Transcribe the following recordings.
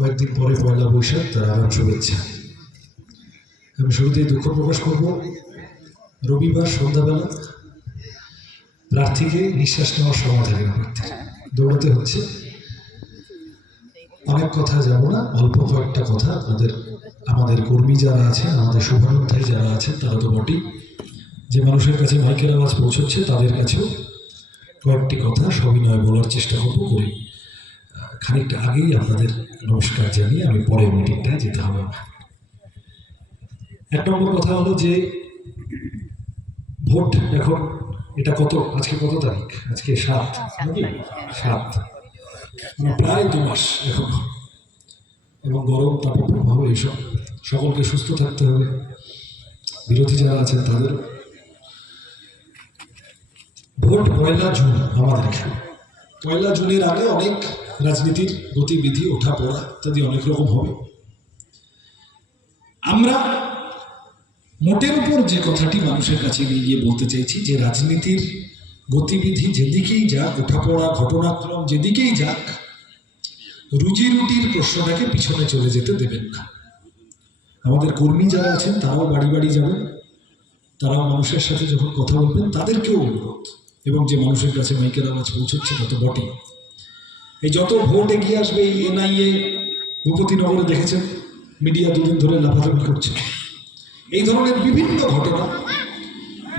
কয়েকদিন পরে পয়লা বৈশাখ, তার আগাম শুভেচ্ছা। আমি শুরুতেই দুঃখ প্রকাশ করব। রবিবার সন্ধ্যাবেলা প্রার্থীকে নিঃশ্বাস নেওয়ার সময় থাকে না প্রার্থীর দৌড়াতে হচ্ছে। অনেক কথা যাব না, অল্প কয়েকটা কথা আপনাদের, আমাদের কর্মী যারা আছেন, আমাদের শুভানুধ্যায়ী যারা আছেন, তারা তো বটেই। যে মানুষের কাছে মাইকের আওয়াজ পৌঁছচ্ছে, তাদের কাছেও কয়েকটি কথা সবিনয় বলার চেষ্টা করব করি খানিকটা আগেই আপনাদের নমস্কার জানিয়ে আমি পরের মিটিংটায় যেতে হবে। এক নম্বর কথা হলো যে, ভোট এখন এটা কত? আজকে কত তারিখ? আজকে সাত সাত। মানে প্রায় দু মাস এখন। এবং গরম তাপের প্রভাব এইসব। সকলকে সুস্থ থাকতে হবে। বিরোধী যারা আছেন তাদের। ভোট পয়লা জুন আমাদের এখানে পয়লা জুনের আগে অনেক রাজনীতির গতিবিধি ওঠা পড়া ইত্যাদি অনেক রকম হবে। আমরা মোটের উপর যে কথাটি মানুষের কাছে নিয়ে গিয়ে বলতে চাইছি, যে রাজনীতির গতিবিধি যেদিকেই যাক ওঠাপড়া ঘটনাক্রম যেদিকেই যাক, রুজি রুটির প্রশ্নটাকে পিছনে চলে যেতে দেবেন না। আমাদের কর্মী যারা আছেন, তারাও বাড়ি বাড়ি যাবেন। তারাও মানুষের সাথে যখন কথা বলবেন, তাদেরকেও অনুরোধ। এবং যে মানুষের কাছে মাইকের আওয়াজ পৌঁছচ্ছে তত বটে এই যত ভোট এগিয়ে আসবে, এই এনআইএ ভূপতিনগরে দেখেছেন? মিডিয়া দুদিন ধরে লাফালাফি করছে। এই ধরনের বিভিন্ন ঘটনা,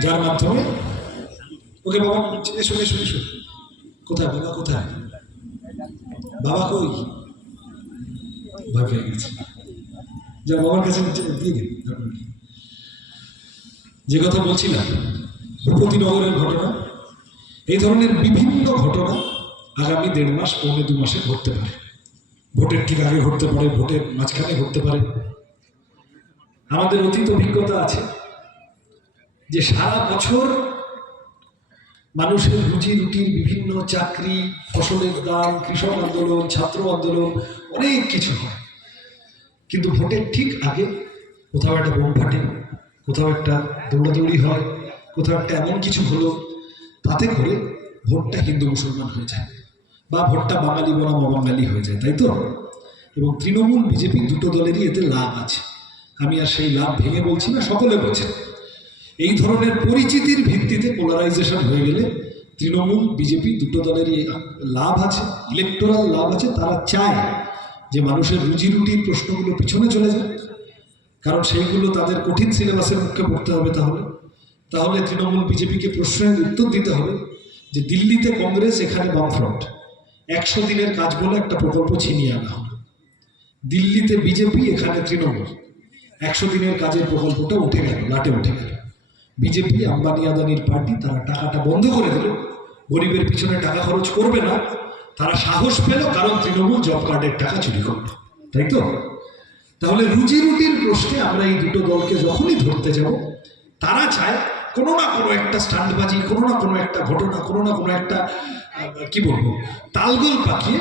যার মাধ্যমে ওকে বাবা এসো এসো এসো কোথায়? বাবা কোথায়? বাবা কই? ভয় পেয়ে গেছে। যা বাবার কাছে দিয়ে দিন যে কথা বলছিলাম ভূপতিনগরের ঘটনা এই ধরনের বিভিন্ন ঘটনা আগামী দেড় মাস, পৌনে দু মাসে ঘটতে পারে। ভোটের ঠিক আগে ঘটতে পারে, ভোটের মাঝখানে ঘটতে পারে। আমাদের অতীত অভিজ্ঞতা আছে যে সারা বছর মানুষের রুজি রুটির বিভিন্ন চাকরি, ফসলের দাম, কৃষক আন্দোলন, ছাত্র আন্দোলন, অনেক কিছু হয়। কিন্তু ভোটের ঠিক আগে কোথাও একটা বোম ফাটে কোথাও একটা দৌড়াদৌড়ি হয়, কোথাও একটা এমন কিছু হলো তাতে করে ভোটটা হিন্দু মুসলমান হয়ে যায় বা ভোটটা বাঙালি বনাম অবাঙালি হয়ে যায়, তাই তো? এবং তৃণমূল, বিজেপি দুটো দলেরই এতে লাভ আছে। আমি আর সেই লাভ ভেঙে বলছি না, সকলে বলছেন এই ধরনের পরিচিতির ভিত্তিতে পোলারাইজেশন হয়ে গেলে তৃণমূল, বিজেপি দুটো দলেরই লাভ আছে ইলেকটোরাল লাভ আছে। তারা চায় যে মানুষের রুজি রুটির প্রশ্নগুলো পিছনে চলে যায়। কারণ সেইগুলো তাদের কঠিন সিলেবাসের মুখে পড়তে হবে তাহলে। তাহলে তৃণমূল বিজেপিকে প্রশ্নের উত্তর দিতে হবে যে দিল্লিতে কংগ্রেস, এখানে বামফ্রন্ট। একশো দিনের কাজ বলে একটা প্রকল্প ছিনিয়ে আনা হলো। দিল্লিতে বিজেপি, এখানে তৃণমূল। একশো দিনের কাজের প্রকল্পটা উঠে গেল, লাটে উঠে গেল। বিজেপি আম্বানি আদানির পার্টি, তারা টাকাটা বন্ধ করে দিল। গরিবের পিছনে টাকা খরচ করবে না। তারা সাহস পেল, কারণ তৃণমূল জব কার্ডের টাকা চুরি করল। তাই তো? তাহলে রুজি রুটির প্রশ্নে আমরা এই দুটো দলকে যখনই ধরতে যাব, তারা চায় কোনো না কোনো একটা স্টান্টবাজি, কোনো না কোনো একটা ঘটনা, কোনো না কোনো একটা কি বলব, তালগোল পাকিয়ে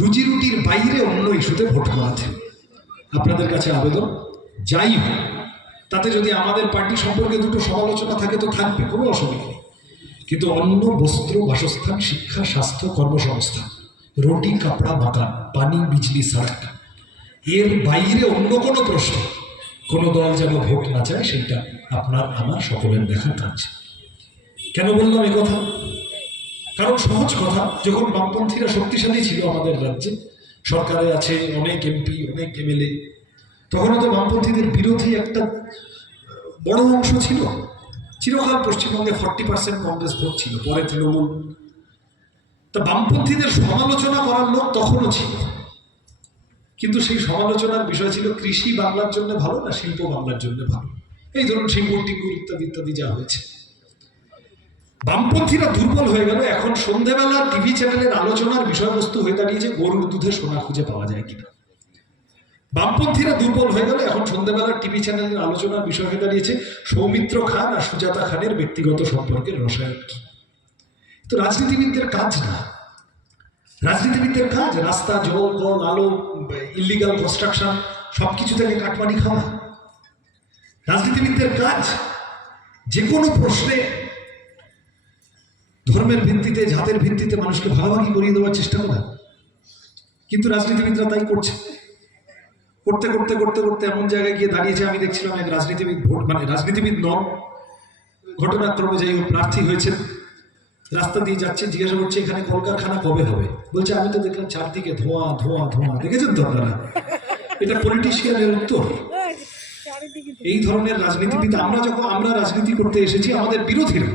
রুজি রুটির বাইরে অন্য ইস্যুতে ভোট করাতে আপনাদের কাছে আবেদন? যাই হোক, তাতে যদি আমাদের পার্টি সম্পর্কে দুটো সমালোচনা থাকে তো থাকবে, কোনো অসুবিধা নেই। কিন্তু অন্য বস্ত্র, বাসস্থান, শিক্ষা, স্বাস্থ্য, কর্মসংস্থান, রুটি, কাপড়া মাকান পানি, বিজলি সড়ক এর বাইরে অন্য কোনো প্রশ্ন কোনো দল যেন ভোট না চায় সেটা আপনার, আমার সকলের দেখার কাজ। কেন বললাম কথা? কারণ সহজ কথা, যখন বামপন্থীরা শক্তিশালী ছিল আমাদের রাজ্যে, সরকারে আছে অনেক এমপি অনেক এমএলএ তখনও তো বামপন্থীদের বিরোধী একটা বড় অংশ ছিল। চিরকাল পশ্চিমবঙ্গে ফর্টি পার্সেন্ট কংগ্রেস ভোট ছিল, পরে তৃণমূল। তা বামপন্থীদের সমালোচনা করার লোক তখনও ছিল। কিন্তু সেই সমালোচনার বিষয় ছিল কৃষি বাংলার জন্য ভালো না শিল্প বাংলার জন্য ভালো? এই ধরুন শিল্প টিঙ্গুর ইত্যাদি ইত্যাদি যা হয়েছে। বামপন্থীরা দুর্বল হয়ে গেল। এখন সন্ধেবেলা টিভি চ্যানেলের আলোচনার বিষয়বস্তু হয়ে দাঁড়িয়েছে, গরুর দুধে সোনা খুঁজে পাওয়া যায় কিনা। বামপন্থীরা দুর্বল হয়ে গেল। এখন সন্ধ্যেবেলা টিভি চ্যানেলের আলোচনার বিষয় হয়ে দাঁড়িয়েছে, সৌমিত্র খান আর সুজাতা খানের ব্যক্তিগত সম্পর্কের রসায়ন কি? তো রাজনীতিবিদদের কাজ না। রাজনীতিবিদদের কাজ, রাস্তা, জল, কল, আলো ইলিগাল কনস্ট্রাকশন সব কিছু থেকে কাটমানি খাওয়া। রাজনীতিবিদদের কাজ, যে কোনো প্রশ্নে ধর্মের ভিত্তিতে, জাতের ভিত্তিতে মানুষকে ভাগাভাগি করিয়ে দেওয়ার চেষ্টা করা কিন্তু রাজনীতিবিদরা তাই করছে। করতে করতে করতে করতে এমন জায়গায় গিয়ে দাঁড়িয়েছে, আমি দেখছিলাম এক রাজনীতিবিদ ভোট মানে রাজনীতিবিদ নন, ঘটনাক্রমে যাই হোক প্রার্থী হয়েছেন। রাস্তা দিয়ে যাচ্ছে জিজ্ঞাসা করছে, এখানে কলকারখানা কবে হবে? বলছে, আমি তো দেখলাম চারদিকে ধোঁয়া ধোঁয়া ধোঁয়া। দেখেছেন তো আপনারা? এটা পলিটিশিয়ানের উত্তর। এই ধরনের রাজনীতিবিদ, আমরা যখন, আমরা রাজনীতি করতে এসেছি, আমাদের বিরোধীরা।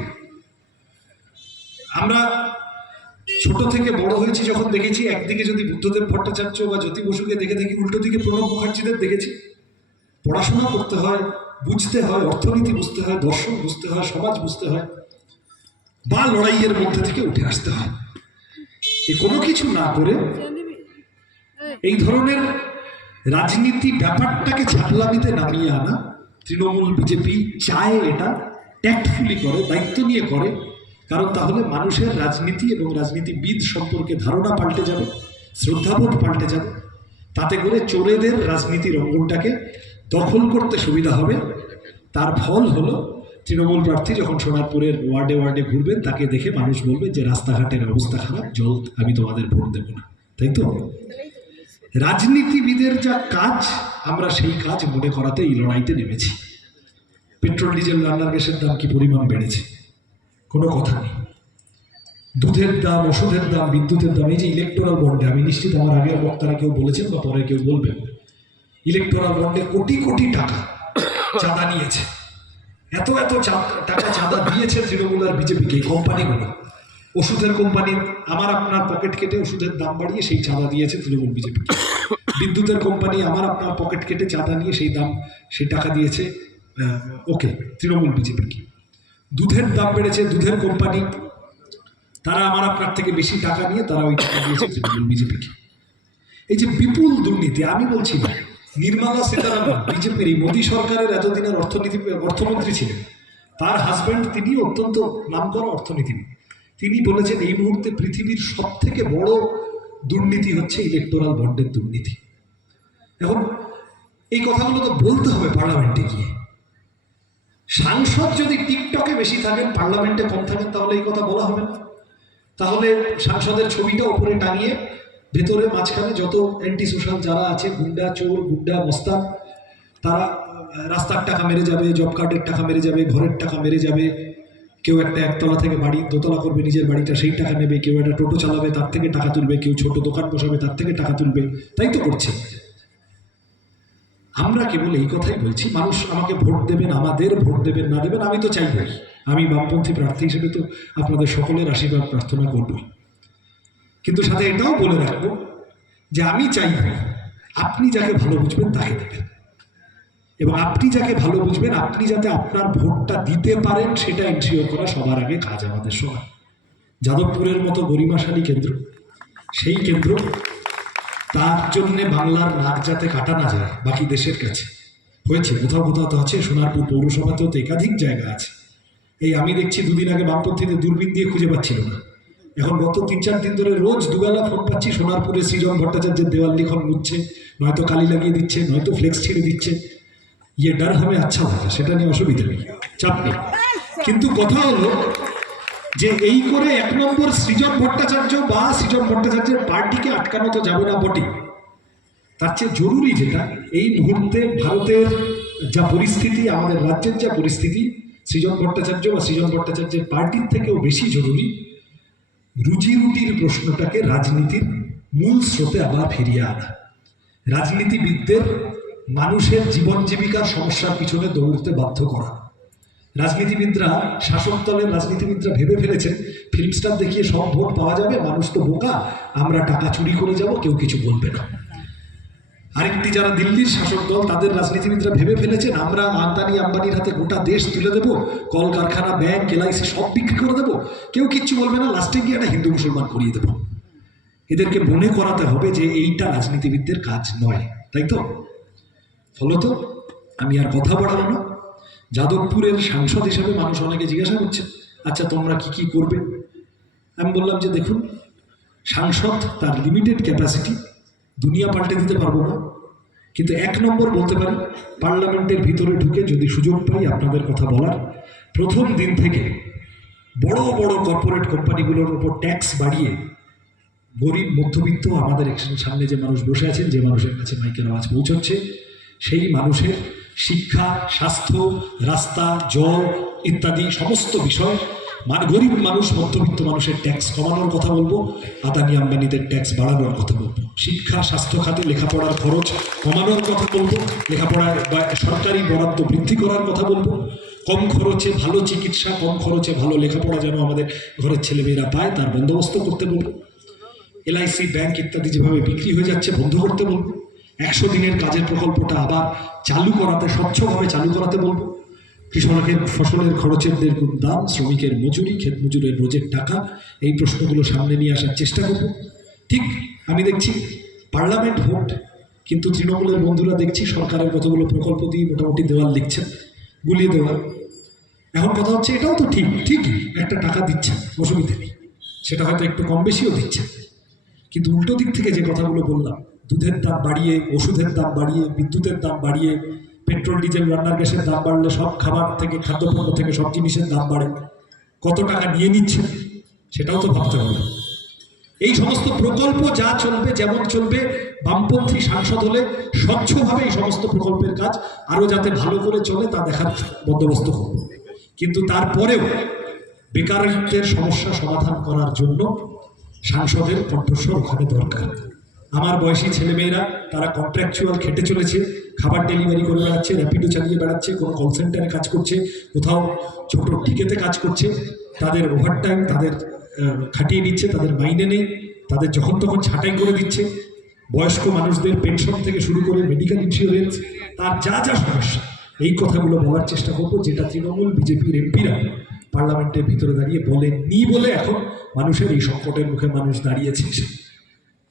আমরা ছোট থেকে বড় হয়েছি যখন দেখেছি, একদিকে যদি বুদ্ধদেব ভট্টাচার্য বা জ্যোতি বসুকে দেখে দেখি উল্টো দিকে প্রণব মুখার্জিদের দেখেছি। পড়াশোনা করতে হয়, বুঝতে হয়, অর্থনীতি বুঝতে হয়, দর্শন বুঝতে হয়, সমাজ বুঝতে হয়। বা লড়াইয়ের মধ্যে থেকে উঠে আসতে হয়। এ কোনো কিছু না করে এই ধরনের রাজনীতি ব্যাপারটাকে চাপলামিতে নামিয়ে আনা। তৃণমূল, বিজেপি চায় এটা ট্যাক্টফুলি করে, দায়িত্ব নিয়ে করে। কারণ তাহলে মানুষের রাজনীতি এবং রাজনীতিবিদ সম্পর্কে ধারণা পাল্টে যাবে, শ্রদ্ধাবোধ পাল্টে যাবে। তাতে করে চোরেদের রাজনীতির অঙ্গনটাকে দখল করতে সুবিধা হবে। তার ফল হলো তৃণমূল প্রার্থী যখন সোনারপুরের ওয়ার্ডে ওয়ার্ডে ঘুরবেন, তাকে দেখে মানুষ বলবে যে রাস্তাঘাটের অবস্থা খারাপ, জল আমি তোমাদের ভোট দেবো না। তাই তো? রাজনীতিবিদের যা কাজ, আমরা সেই কাজ মনে করাতে এই লড়াইতে নেমেছি। পেট্রোল, ডিজেল, রান্নার গ্যাসের দাম কি পরিমাণ বেড়েছে? কোনো কথা নেই। দুধের দাম, ওষুধের দাম, বিদ্যুতের দাম, এই যে ইলেকট্রাল বন্ডে আমি নিশ্চিত আমার আগের বক্তারা কেউ বলেছেন বা পরে কেউ বলবেন ইলেকট্রাল বন্ডে কোটি কোটি টাকা চাঁদা নিয়েছে। এত এত টাকা চাঁদা দিয়েছে তৃণমূল আর বিজেপিকে কোম্পানিগুলো। ওষুধের কোম্পানি, আমার আপনার পকেট কেটে ওষুধের দাম বাড়িয়ে সেই চাঁদা দিয়েছে তৃণমূল বিজেপিকে বিদ্যুতের কোম্পানি, আমার আপনার পকেট কেটে চাঁদা নিয়ে সেই দাম, সেই টাকা দিয়েছে ওকে, তৃণমূল বিজেপিকে দুধের দাম বেড়েছে, দুধের কোম্পানি, তারা আমার আপনার থেকে বেশি টাকা নিয়ে তারা ওই টাকা দিয়েছে তৃণমূল বিজেপিকে এই যে বিপুল দুর্নীতি, আমি বলছি না নির্মলা সীতারামন, বিজেপির এই মোদী সরকারের এতদিনের অর্থনীতি, অর্থমন্ত্রী ছিলেন। তার হাজব্যান্ড তিনি অত্যন্ত নামকরা অর্থনীতিবিদ। তিনি বলেছেন, এই মুহূর্তে পৃথিবীর সব থেকে বড় দুর্নীতি হচ্ছে ইলেকটোরাল বন্ডের দুর্নীতি। এখন এই কথাগুলো তো বলতে হবে পার্লামেন্টে গিয়ে। সাংসদ যদি টিকটকে বেশি থাকেন, পার্লামেন্টে কম থাকেন, তাহলে এই কথা বলা হবে না। তাহলে সাংসদের ছবিটা ওপরে টাঙিয়ে ভেতরে মাঝখানে যত অ্যান্টি সোশ্যাল যারা আছে, গুন্ডা, চোর গুন্ডা মস্তান তারা রাস্তার টাকা মেরে যাবে জব কার্ডের টাকা মেরে যাবে, ঘরের টাকা মেরে যাবে। কেউ একটা একতলা থেকে বাড়ি, দোতলা করবে নিজের বাড়িটা, সেই টাকা নেবে, কেউ একটা টোটো চালাবে, তার থেকে টাকা তুলবে, কেউ ছোট দোকান বসাবে, তার থেকে টাকা তুলবে। তাই তো করছে। আমরা কেবল এই কথাই বলছি, মানুষ আমাকে ভোট দেবেন, আমাদের ভোট দেবেন, না দেবেন, আমি তো চাইবই আমি বামপন্থী প্রার্থী হিসেবে তো আপনাদের সকলের আশীর্বাদ প্রার্থনা করবই। কিন্তু সাথে এটাও বলে রাখব যে আমি চাইব আপনি যাকে ভালো বুঝবেন তাকে দেবেন। এবং আপনি যাকে ভালো বুঝবেন, আপনি যাতে আপনার ভোটটা দিতে পারেন, সেটা এনশিওর করা সবার আগে কাজ আমাদের সবার। যাদবপুরের মতো গরিমাশালী কেন্দ্র, সেই কেন্দ্র, তার জন্যে বাংলার নাক যাতে কাটা না যায় বাকি দেশের কাছে। হয়েছে, কোথাও কোথাও তো আছে, সোনারপুর পৌরসভাতেও তো একাধিক জায়গা আছে। এই আমি দেখছি দুদিন আগে বামপন্থীদের দূরবীন দিয়ে খুঁজে পাচ্ছিল না। এখন গত তিন চার দিন ধরে রোজ দুবেলা ফোন পাচ্ছি সোনারপুরে সৃজন ভট্টাচার্যের দেওয়াল লিখন মুছছে, নয়তো কালি লাগিয়ে দিচ্ছে, নয়তো ফ্লেক্স ছিঁড়ে দিচ্ছে। ইয়ে ডার হবে আচ্ছা হবে সেটা নিয়ে অসুবিধা নেই, চাপ নেই। কিন্তু কথা হলো যে এই করে এক নম্বর সৃজন ভট্টাচার্য বা সৃজন ভট্টাচার্যের পার্টিকে আটকানো তো যাবে না বটে। তার চেয়ে জরুরি যেটা, এই মুহূর্তে ভারতের যা পরিস্থিতি, আমাদের রাজ্যের যা পরিস্থিতি, সৃজন ভট্টাচার্য বা সৃজন ভট্টাচার্যের পার্টির থেকেও বেশি জরুরি রুজি রুটির প্রশ্নটাকে রাজনীতির মূল স্রোতে আবার ফিরিয়ে আনা। রাজনীতিবিদদের মানুষের জীবন জীবিকার সমস্যার পিছনে দৌড়তে বাধ্য করা। রাজনীতিবিদরা, শাসক দলের রাজনীতিবিদরা ভেবে ফেলেছেন ফিল্ম স্টার দেখিয়ে সব ভোট পাওয়া যাবে, মানুষ তো বোকা, আমরা টাকা চুরি করে যাব, কেউ কিছু বলবে না। আরেকটি যারা দিল্লির শাসক দল, তাদের রাজনীতিবিদরা ভেবে ফেলেছেন, আমরা আম্বানি আম্বানির হাতে গোটা দেশ তুলে দেবো, কলকারখানা, ব্যাংক, এলআইসি সব বিক্রি করে দেবো। কেউ কিচ্ছু বলবে না, লাস্টে গিয়ে একটা হিন্দু মুসলমান করিয়ে দেবো। এদেরকে মনে করাতে হবে যে এইটা রাজনীতিবিদদের কাজ নয়, তাই তো? ফলত আমি আর কথা বাড়াবো না। যাদবপুরের সাংসদ হিসেবে মানুষ অনেকে জিজ্ঞাসা করছে আচ্ছা তোমরা কি কি করবে? আমি বললাম যে দেখুন, সাংসদ তার লিমিটেড ক্যাপাসিটি দুনিয়া পাল্টে দিতে পারব না। কিন্তু এক নম্বর বলতে পারি, পার্লামেন্টের ভিতরে ঢুকে যদি সুযোগ পাই আপনাদের কথা বলার, প্রথম দিন থেকে বড় বড় কর্পোরেট কোম্পানিগুলোর উপর ট্যাক্স বাড়িয়ে গরিব, মধ্যবিত্ত, আমাদের সামনে যে মানুষ বসে আছেন, যে মানুষের কাছে মাইকের আওয়াজ পৌঁছচ্ছে, সেই মানুষের শিক্ষা, স্বাস্থ্য, রাস্তা, জল ইত্যাদি সমস্ত বিষয় গরিব মানুষ, মধ্যবিত্ত মানুষের ট্যাক্স কমানোর কথা বলব, আদানি আম্বানিদের ট্যাক্স বাড়ানোর কথা বলব। শিক্ষা, স্বাস্থ্য খাতে লেখাপড়ার খরচ কমানোর কথা বলব লেখাপড়ার বা সরকারি বরাদ্দ বৃদ্ধি করার কথা বলব। কম খরচে ভালো চিকিৎসা, কম খরচে ভালো লেখাপড়া যেন আমাদের ঘরের ছেলেমেয়েরা পায়, তার বন্দোবস্ত করতে বলব। এলআইসি, ব্যাংক ইত্যাদি যেভাবে বিক্রি হয়ে যাচ্ছে, বন্ধ করতে বলব। একশো দিনের কাজের প্রকল্পটা আবার চালু করাতে, স্বচ্ছভাবে চালু করাতে বলব। কৃষকের ফসলের খরচের দাম, শ্রমিকের মজুরি, ক্ষেত মজুরের রোজের টাকা, এই প্রশ্নগুলো সামনে নিয়ে আসার চেষ্টা করব। ঠিক, আমি দেখছি পার্লামেন্ট ভোট, কিন্তু তৃণমূলের বন্ধুরা দেখছি সরকারের কতগুলো প্রকল্প দিয়ে মোটামুটি দেওয়াল লিখছেন, গুলিয়ে দেওয়া এখন কথা হচ্ছে, এটাও তো ঠিক ঠিক একটা টাকা দিচ্ছেন, অসুবিধা নেই। সেটা হয়তো একটু কম বেশিও দিচ্ছেন। কিন্তু উল্টো দিক থেকে যে কথাগুলো বললাম, দুধের দাম বাড়িয়ে, ওষুধের দাম বাড়িয়ে, বিদ্যুতের দাম বাড়িয়ে পেট্রোল, ডিজেল, রান্নার গ্যাসের দাম বাড়লে সব খাবার থেকে, খাদ্যপণ্য থেকে সব জিনিসের দাম বাড়ে। কত টাকা নিয়ে নিচ্ছে? সেটাও তো ভাবতে হবে। এই সমস্ত প্রকল্প যা চলবে, যেমন চলবে, বামপন্থী সাংসদ হলে স্বচ্ছভাবে এই সমস্ত প্রকল্পের কাজ আরও যাতে ভালো করে চলে, তা দেখার বন্দোবস্ত করব। কিন্তু তারপরেও বেকারত্বের সমস্যা সমাধান করার জন্য সাংসদের কণ্ঠস্বর ওখানে দরকার। আমার বয়সী ছেলেমেয়েরা, তারা কন্ট্রাকচুয়াল খেটে চলেছে, খাবার ডেলিভারি করে বেড়াচ্ছে র্যাপিডো চালিয়ে বেড়াচ্ছে, কোনো কল সেন্টারে কাজ করছে, কোথাও ছোট টিকেতে কাজ করছে, তাদের ওভারটাইম তাদের খাটিয়ে নিচ্ছে তাদের মাইনে নেই, তাদের যখন তখন ছাঁটাই করে দিচ্ছে, বয়স্ক মানুষদের পেনশন থেকে শুরু করে মেডিকেল ইন্স্যুরেন্স তার যা যা সমস্যা, এই কথাগুলো বলার চেষ্টা করব, যেটা তৃণমূল, বিজেপির এমপিরা পার্লামেন্টের ভিতরে দাঁড়িয়ে বলেননি বলে এখন মানুষের এই সংকটের মুখে মানুষ দাঁড়িয়েছে।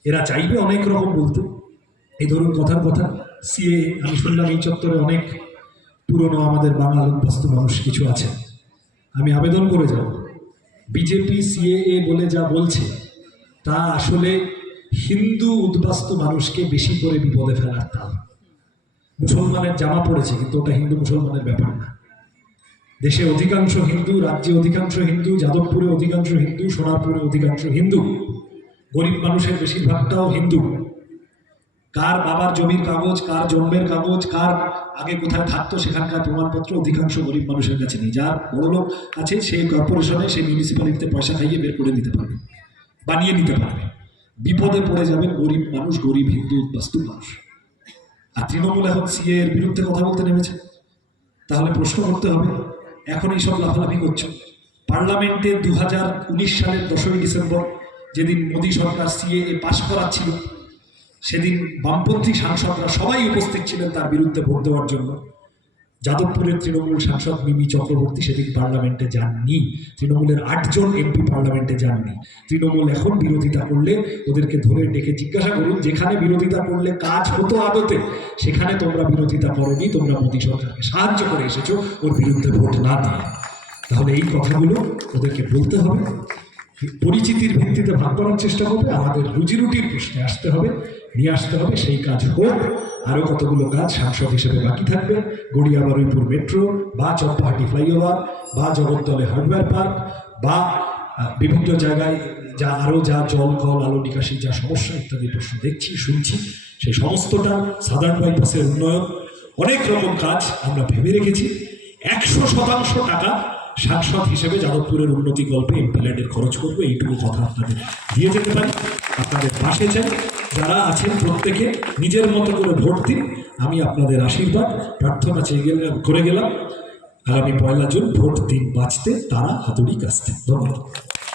এরা চাইবে অনেক রকম বলতে। এই ধরুন কথার কথা, সিএ আমি শুনলাম এই চত্বরে অনেক পুরনো আমাদের বাঙাল উদ্বাস্তু মানুষ কিছু আছে। আমি আবেদন করে যাব। বিজেপি, সিএএ বলে যা বলছে, তা আসলে হিন্দু উদ্বাস্তু মানুষকে বেশি করে বিপদে ফেলার তাল। মুসলমানের জামা পড়েছে, কিন্তু ওটা হিন্দু মুসলমানের ব্যাপার না। দেশে অধিকাংশ হিন্দু, রাজ্যে অধিকাংশ হিন্দু, যাদবপুরে অধিকাংশ হিন্দু, সোনারপুরে অধিকাংশ হিন্দু। গরিব মানুষের বেশিরভাগটাও হিন্দু। কার বাবার জমির কাগজ, কার জন্মের কাগজ, কার আগে কোথায় থাকতো, সেখানকার প্রমাণপত্র অধিকাংশ গরিব মানুষের কাছে নেই। যার বড় লোক আছে, সেই কর্পোরেশনে সেই মিউনিসিপ্যালিটিতে পয়সা খাইয়ে বের করে নিতে পারবে, বানিয়ে নিতে পারবে। বিপদে পড়ে যাবেন গরিব মানুষ, গরিব হিন্দু বাস্তু মানুষ। আর তৃণমূল এখন সিএ এর বিরুদ্ধে কথা বলতে নেমেছে। তাহলে প্রশ্ন করতে হবে, এখন এইসব লাফালাফি করছ। পার্লামেন্টে দু হাজার উনিশ সালের দশই ডিসেম্বর যেদিন মোদী সরকার সিএ পাশ করাচ্ছিল, সেদিন বামপন্থী সাংসদরা সবাই উপস্থিত ছিলেন তার বিরুদ্ধে ভোট দেওয়ার জন্য। যাদবপুরের তৃণমূল সাংসদ মিমি চক্রবর্তী সেদিন পার্লামেন্টে যাননি। তৃণমূলের আটজন এমপি পার্লামেন্টে যাননি। তৃণমূল এখন বিরোধিতা করলে ওদেরকে ধরে ডেকে জিজ্ঞাসা করুন, যেখানে বিরোধিতা করলে কাজ হতো আদতে সেখানে তোমরা বিরোধিতা করনি, তোমরা মোদী সরকারকে সাহায্য করে এসেছ, ওর বিরুদ্ধে ভোট না দিয়ে। তাহলে এই কথাগুলো ওদেরকে বলতে হবে। পরিচিতির ভিত্তিতে ভাগ করার চেষ্টা করবে, আমাদের রুজি রুটির প্রশ্নে আসতে হবে, নিয়ে আসতে হবে, সেই কাজ হোক। আরও কতগুলো কাজ সাংসদ হিসেবে বাকি থাকবে? গড়িয়া বারুইপুর মেট্রো, বা চম্পাহাটি ফ্লাইওভার, বা জগদ্দলে হার্ডওয়্যার পার্ক, বা বিভিন্ন জায়গায় যা আরও যা জল, কল, আলো, নিকাশি যা সমস্যা ইত্যাদি প্রশ্ন দেখছি, শুনছি, সেই সমস্তটা সাধারণ বাইপাসের উন্নয়ন। অনেক রকম কাজ আমরা ভেবে রেখেছি। একশো শতাংশ টাকা সাংসদ হিসেবে যাদবপুরের উন্নতি গল্পে এমপিল্যান্ডের খরচ করব এইটুকু কথা আপনাদের দিয়ে যেতে পারি। আপনাদের পাশে চাই। যারা আছেন প্রত্যেকে নিজের মতো করে ভোট দিন। আমি আপনাদের আশীর্বাদ। প্রার্থনা চেয়ে গেলাম করে গেলাম। আগামী পয়লা জুন ভোট দিন বাঁচতে তারা হাতুড়ি কাছতে ধন্যবাদ।